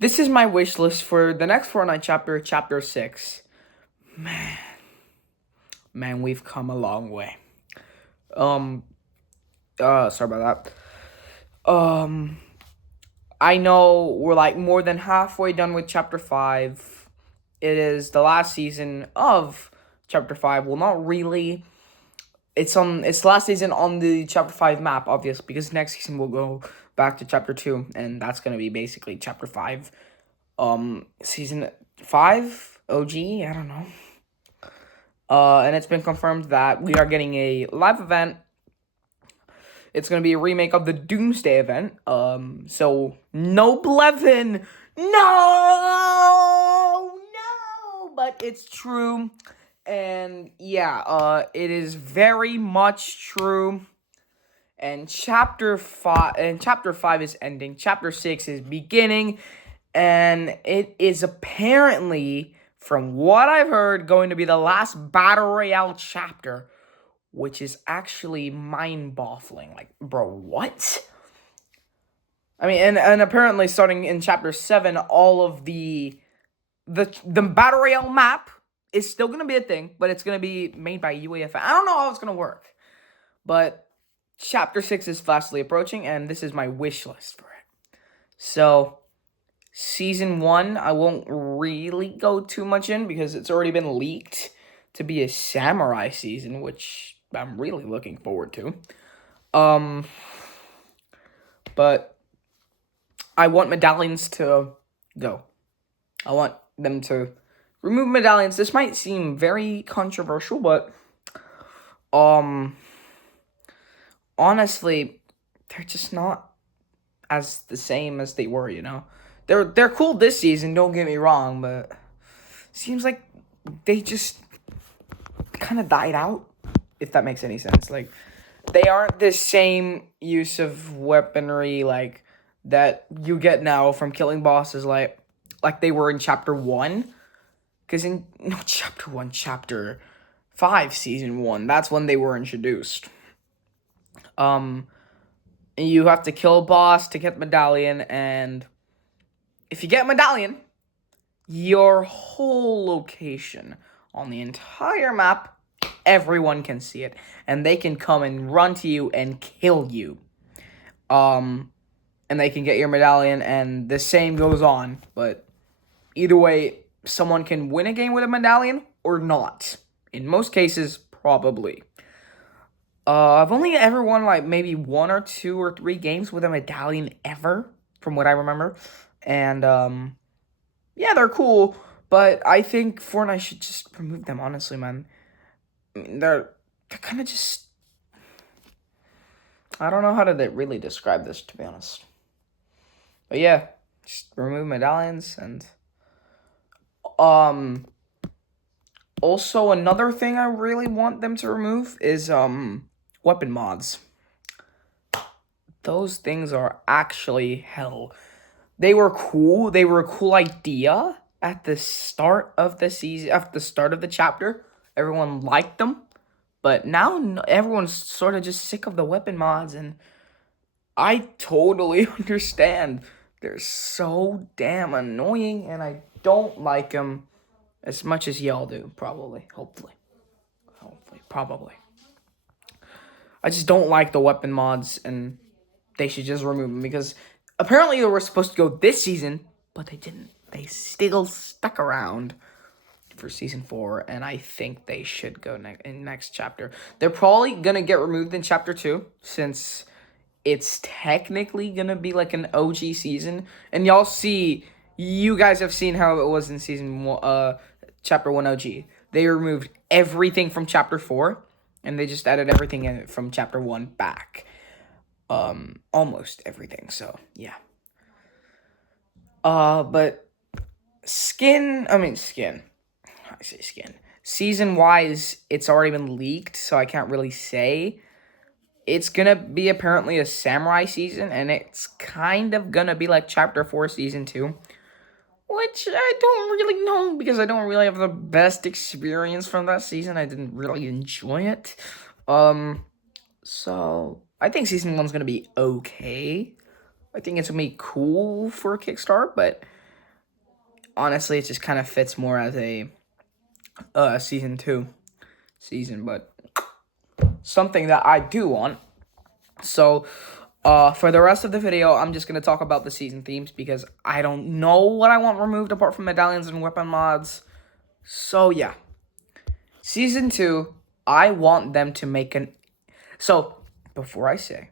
This is my wish list for the next Fortnite chapter, chapter 6. Man, man, we've come a long way. Um, sorry about that. I know we're like more than halfway done with chapter 5. It is the last season of chapter 5. Well, not really. It's last season on the chapter 5 map, obviously, because next season we'll go back to chapter 2, and that's gonna be basically chapter 5. Season 5 OG, I don't know. And it's been confirmed that we are getting a live event. It's gonna be a remake of the Doomsday event. So no Blevin, no, but it's true, and yeah, it is very much true. And chapter 5 is ending. Chapter 6 is beginning, and it is apparently, from what I've heard, going to be the last Battle Royale chapter, which is actually mind-boggling. Like, bro, what? I mean, and apparently starting in chapter 7, all of the Battle Royale map is still going to be a thing, but it's going to be made by UAFN. I don't know how it's going to work, but chapter 6 is fastly approaching, and this is my wish list for it. So, season 1, I won't really go too much in because it's already been leaked to be a samurai season, which I'm really looking forward to. But I want medallions to go. I want them to remove medallions. This might seem very controversial, but honestly, they're just not as the same as they were, you know? They're cool this season, don't get me wrong, but seems like they just kind of died out, if that makes any sense. Like, they aren't the same use of weaponry, like, that you get now from killing bosses, like they were in chapter 1. Because chapter 1, chapter 5, season 1, that's when they were introduced. You have to kill a boss to get medallion, and if you get medallion, your whole location on the entire map, everyone can see it, and they can come and run to you and kill you. And they can get your medallion, and the same goes on, but either way, someone can win a game with a medallion or not. In most cases, probably. I've only ever won like maybe 1 or 2 or 3 games with a medallion ever, from what I remember. And yeah, they're cool, but I think Fortnite should just remove them, honestly, man. I mean, they're kind of just, I don't know how to really describe this, to be honest. But yeah, just remove medallions. And also another thing I really want them to remove is weapon mods. Those things are actually hell. They were cool. They were a cool idea at the start of the season, at the start of the chapter. Everyone liked them, but now everyone's sort of just sick of the weapon mods, and I totally understand. They're so damn annoying, and I don't like them as much as y'all do, probably, hopefully, probably. I just don't like the weapon mods, and they should just remove them, because apparently they were supposed to go this season, but they didn't. They still stuck around for season 4, and I think they should go in next chapter. They're probably gonna get removed in chapter 2, since it's technically gonna be like an OG season, and you guys have seen how it was in season 1, chapter 1 OG. They removed everything from chapter 4, and they just added everything in from chapter 1 back. Almost everything, so yeah. But skin. I say skin. Season-wise, it's already been leaked, so I can't really say. It's gonna be apparently a samurai season, and it's kind of gonna be like chapter 4 season 2. Which I don't really know, because I don't really have the best experience from that season. I didn't really enjoy it. So I think season 1's gonna be okay. I think it's gonna be cool for a kickstart, but honestly, it just kind of fits more as a season 2 season, but something that I do want. So, for the rest of the video, I'm just going to talk about the season themes because I don't know what I want removed apart from medallions and weapon mods. So, yeah. Season 2, I want them to make an... So, before I say,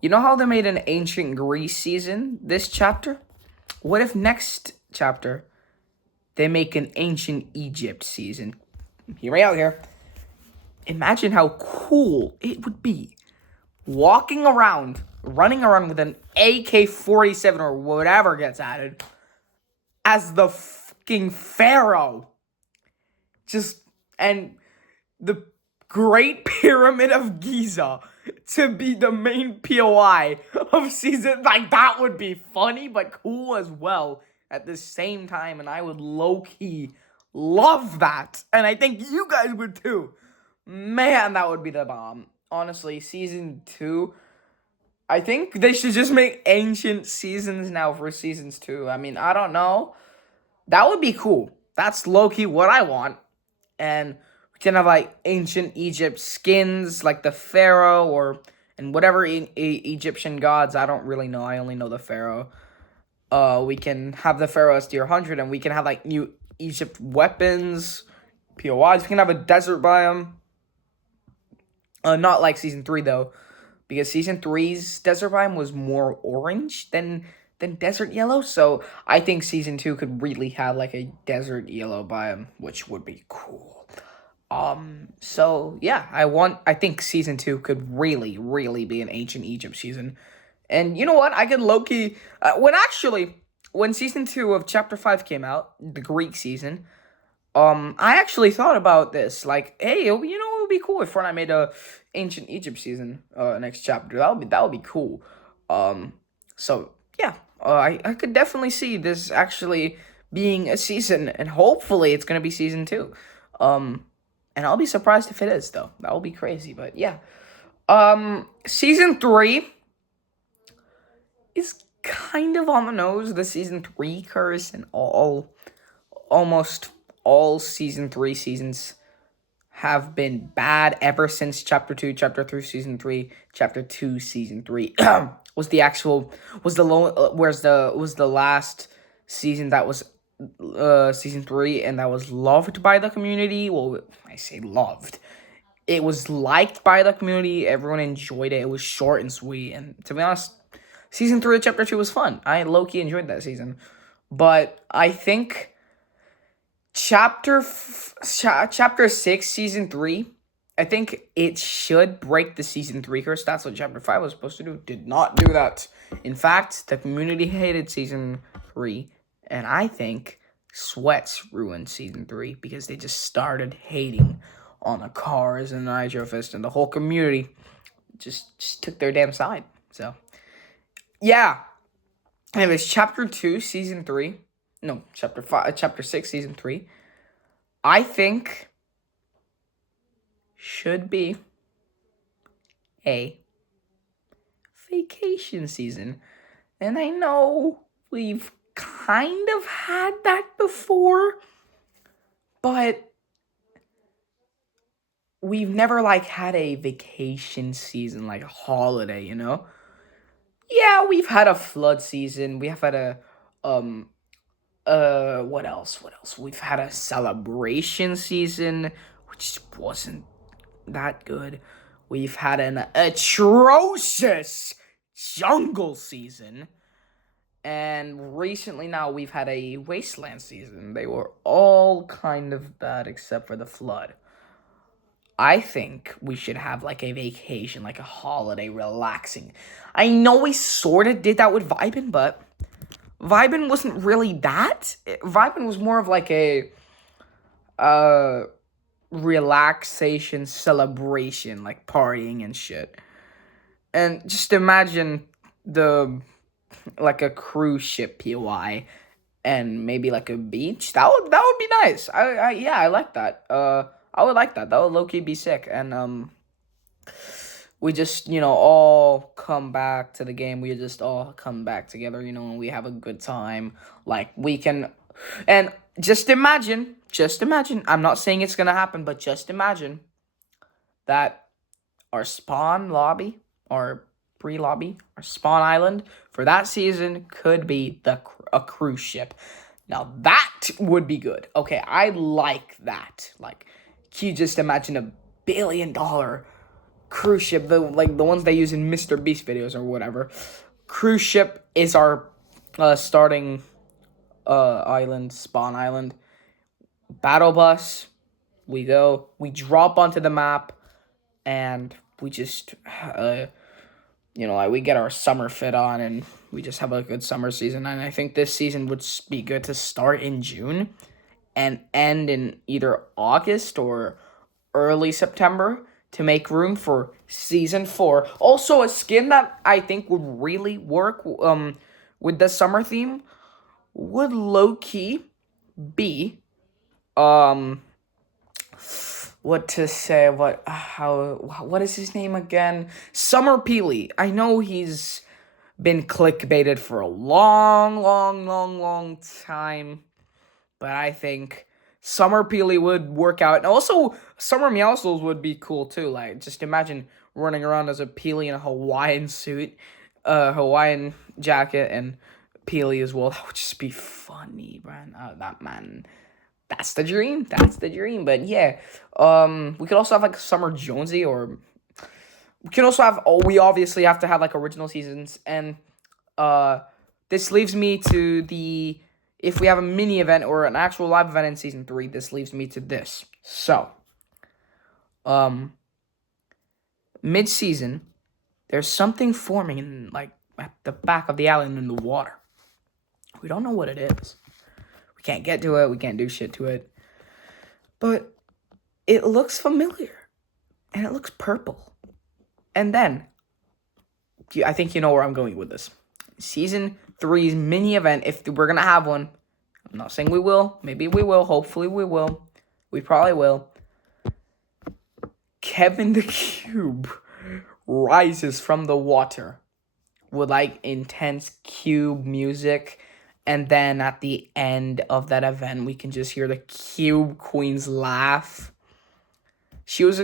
you know how they made an ancient Greece season this chapter? What if next chapter they make an ancient Egypt season? Hear me out here. Imagine how cool it would be walking around, running around with an AK-47 or whatever gets added as the fucking Pharaoh. And the Great Pyramid of Giza to be the main POI of season. Like, that would be funny, but cool as well at the same time. And I would low-key love that. And I think you guys would too. Man, that would be the bomb. Honestly, season 2, I think they should just make ancient seasons now for seasons 2. I mean, I don't know. That would be cool. That's low-key what I want. And we can have, like, ancient Egypt skins, like the Pharaoh, and whatever Egyptian gods. I don't really know. I only know the Pharaoh. We can have the Pharaoh as tier 100, and we can have, like, new Egypt weapons, POIs. We can have a desert biome. Not like season 3, though, because season 3's desert biome was more orange than desert yellow. So I think season 2 could really have like a desert yellow biome, which would be cool. So yeah, I think season 2 could really be an ancient Egypt season. And you know what? I could low-key, when season 2 of chapter 5 came out, the Greek season, I actually thought about this. Like, hey, it would be cool if Fortnite made a ancient Egypt season, next chapter. That would be cool. So yeah, I could definitely see this actually being a season, and hopefully it's gonna be season 2. And I'll be surprised if it is, though. That would be crazy, but yeah. Season 3 is kind of on the nose. The season 3 curse and almost all season 3 seasons have been bad ever since chapter 2, chapter 3, season 3, chapter 2, season 3 was the last season that was season 3 and that was loved by the community. Well, I say loved. It was liked by the community. Everyone enjoyed it. It was short and sweet, and to be honest, season 3 of chapter 2 was fun. I low-key enjoyed that season. But I think Chapter 6, Season 3, I think it should break the Season 3 curse. That's what Chapter 5 was supposed to do. Did not do that. In fact, the community hated Season 3, and I think Sweats ruined Season 3 because they just started hating on the cars and the Nitro Fist, and the whole community just took their damn side. So, yeah. Anyways, Chapter 2, Season 3. No, Chapter 6, Season 3, I think should be a vacation season. And I know we've kind of had that before, but we've never, like, had a vacation season, like a holiday, you know? Yeah, we've had a flood season. We have had a, what else? We've had a celebration season, which wasn't that good. We've had an atrocious jungle season. And recently now we've had a wasteland season. They were all kind of bad except for the flood. I think we should have like a vacation, like a holiday, relaxing. I know we sort of did that with Vibin, but Vibin wasn't really that. Vibin was more of like a relaxation celebration, like partying and shit. And just imagine like a cruise ship POI and maybe like a beach. That would be nice. I like that. I would like that. That would low-key be sick. And we just, all come back to the game. We just all come back together, and we have a good time. Like, we can And just imagine, I'm not saying it's gonna happen, but just imagine that our spawn lobby, our pre-lobby, our spawn island for that season could be a cruise ship. Now that would be good. Okay, I like that. Like, can you just imagine $1 billion cruise ship, the ones they use in Mr. Beast videos or whatever. Cruise ship is our starting island, spawn island. Battle bus, we go, we drop onto the map, and we just like we get our summer fit on, and we just have a good summer season. And I think this season would be good to start in June and end in either August or early September to make room for season 4. Also, a skin that I think would really work with the summer theme would low key be what to say, what is his name again? Summer Peely. I know he's been clickbaited for a long time, but I think Summer Peely would work out. And also, Summer Meowscles would be cool too. Like, just imagine running around as a Peely in a Hawaiian suit, Hawaiian jacket, and Peely as well. That would just be funny, man. That's the dream. That's the dream. But yeah, we could also have like Summer Jonesy, or we can also have. Oh, we obviously have to have like original seasons, and this leaves me to the. If we have a mini event or an actual live event in season 3, this leaves me to this. So, mid-season, there's something forming in like at the back of the island in the water. We don't know what it is. We can't get to it. We can't do shit to it. But it looks familiar, and it looks purple. And then, I think you know where I'm going with this. Season 3's mini event, if we're going to have one, I'm not saying we will. Maybe we will. Hopefully we will. We probably will. Kevin the Cube rises from the water with like intense cube music. And then at the end of that event, we can just hear the Cube Queen's laugh. She was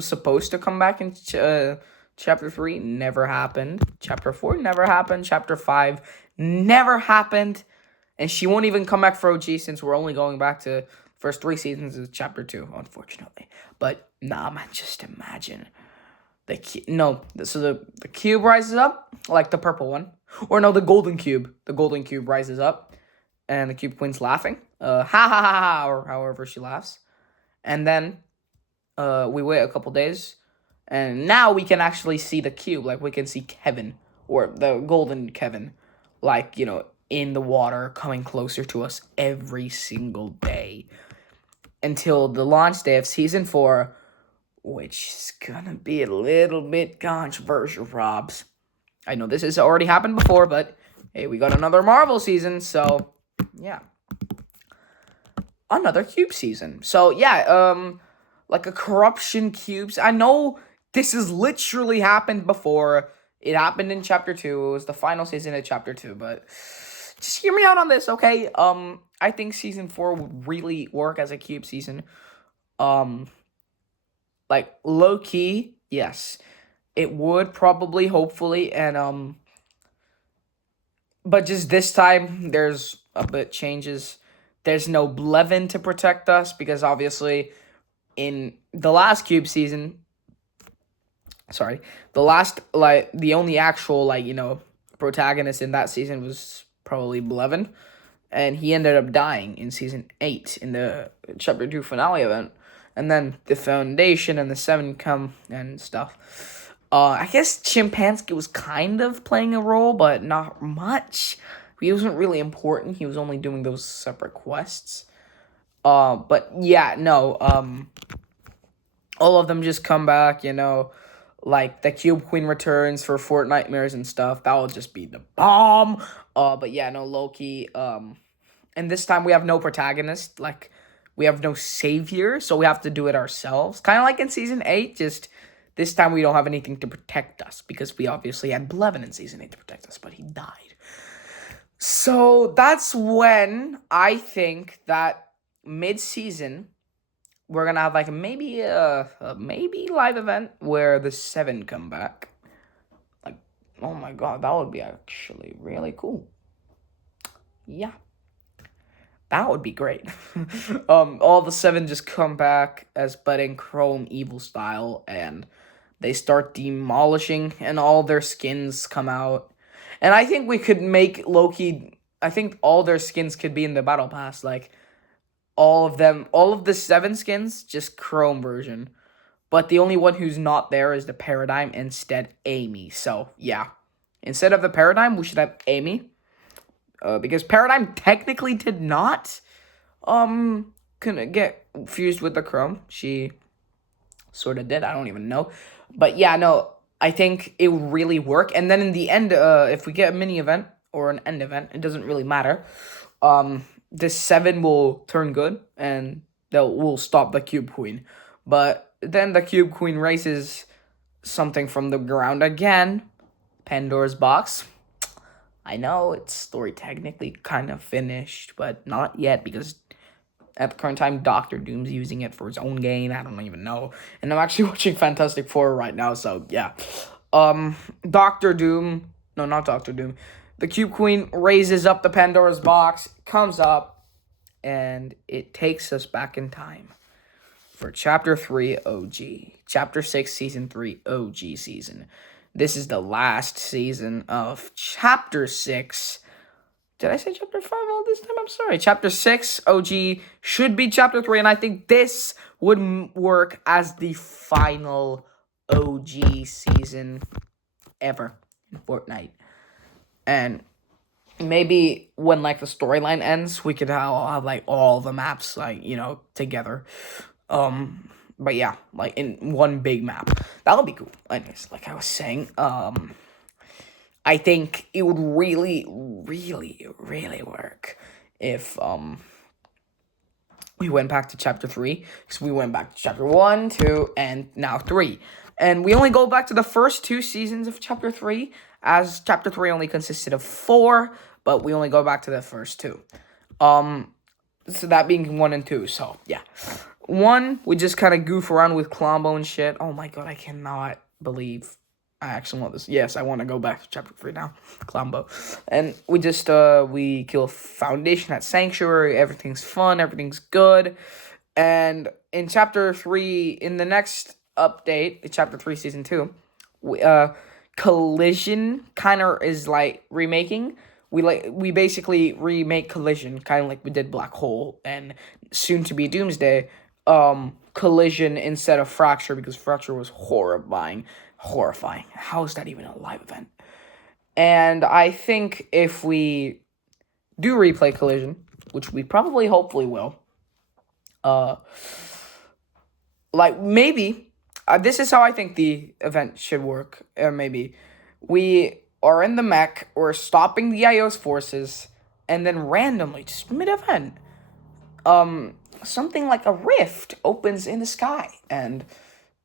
supposed to come back in Chapter 3, never happened. Chapter 4, never happened. Chapter 5, never happened. And she won't even come back for OG since we're only going back to first 3 seasons of Chapter 2, unfortunately. But, nah, man, just imagine. The cube rises up, like the purple one. Or no, the golden cube. The golden cube rises up, and the Cube Queen's laughing. Ha ha ha ha, or however she laughs. And then, we wait a couple days. And now we can actually see the cube. Like, we can see Kevin, or the golden Kevin, like, in the water, coming closer to us every single day. Until the launch day of Season 4, which is gonna be a little bit controversial, Robs. I know this has already happened before, but, hey, we got another Marvel season, so, yeah. Another cube season. So, yeah, like a corruption cubes. I know this has literally happened before. It happened in Chapter 2. It was the final season of Chapter 2, but just hear me out on this, okay? I think Season 4 would really work as a cube season. Like, low-key, yes. It would probably, hopefully, and, but just this time, there's a bit changes. There's no Blevin to protect us, because obviously, in the last cube season, the only actual, protagonist in that season was probably Blevin, and he ended up dying in Season 8 in the Chapter 2 finale event, and then the Foundation and the 7 come and stuff. I guess Chimpanski was kind of playing a role, but not much. He wasn't really important. He was only doing those separate quests. But yeah, no, all of them just come back, like the Cube Queen returns for Fortnite mirrors and stuff. That will just be the bomb. But yeah, no, Loki. And this time we have no protagonist. Like, we have no savior, so we have to do it ourselves. Kind of like in Season 8, just this time we don't have anything to protect us, because we obviously had Blevin in Season 8 to protect us, but he died. So that's when I think that mid-season we're gonna have like maybe a maybe live event where the seven come back. Like, oh my god, that would be actually really cool. Yeah, that would be great. All the seven just come back as budding Chrome Evil style, and they start demolishing, and all their skins come out. And I think we could make Loki. I think all their skins could be in the battle pass, like all of them, all of the seven skins, just Chrome version. But the only one who's not there is the Paradigm, instead Amy. So yeah, instead of the Paradigm, we should have Amy. Because Paradigm technically did not couldn't get fused with the Chrome. She sort of did. I don't even know, but yeah, no. I think it would really work. And then in the end, if we get a mini event or an end event, it doesn't really matter. This seven will turn good, and will stop the Cube Queen. But then the Cube Queen raises something from the ground again. Pandora's box. I know it's story technically kind of finished, but not yet because at the current time, Doctor Doom's using it for his own gain. I don't even know. And I'm actually watching Fantastic Four right now, so yeah. Doctor Doom, no, not Doctor Doom. The Cube Queen raises up the Pandora's box, comes up, and it takes us back in time for Chapter 3 OG. Chapter 6, Season 3 OG season. This is the last season of Chapter 6. Did I say Chapter 5 all this time? I'm sorry. Chapter 6 OG should be Chapter 3, and I think this would work as the final OG season ever in Fortnite. And maybe when, like, the storyline ends, we could have like, all the maps, like, together. But yeah, like, in one big map. That would be cool. Anyways, like I was saying, I think it would really, really, really work if we went back to Chapter 3, because we went back to Chapter 1, 2, and now 3. And we only go back to the first 2 seasons of Chapter 3, as Chapter 3 only consisted of 4, but we only go back to the first 2. So that being 1 and 2, so yeah. 1, we just kind of goof around with Colombo and shit. Oh my god, I cannot believe I actually want this. Yes, I want to go back to Chapter 3 now. Colombo. And we just, we kill Foundation at Sanctuary. Everything's fun. Everything's good. And in Chapter 3, in the next update, Chapter 3, Season 2, we, Collision kind of is, like, remaking. We basically remake Collision, kind of like we did Black Hole and soon to be Doomsday. Collision instead of Fracture, because Fracture was horrifying. How is that even a live event? And I think if we do replay Collision, which we probably hopefully will, like, maybe this is how I think the event should work. Maybe we are in the mech, we're stopping the IO's forces, and then randomly, just mid-event, something like a rift opens in the sky, and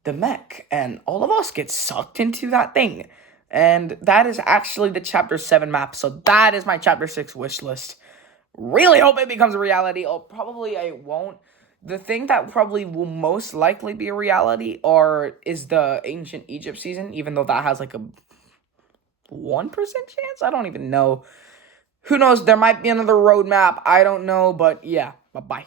the mech, and all of us get sucked into that thing. And that is actually the Chapter 7 map, so that is my Chapter 6 wish list. Really hope it becomes a reality. Oh, probably I won't. The thing that probably will most likely be a reality is the Ancient Egypt season, even though that has like a 1% chance? I don't even know. Who knows? There might be another roadmap. I don't know, but yeah. Bye-bye.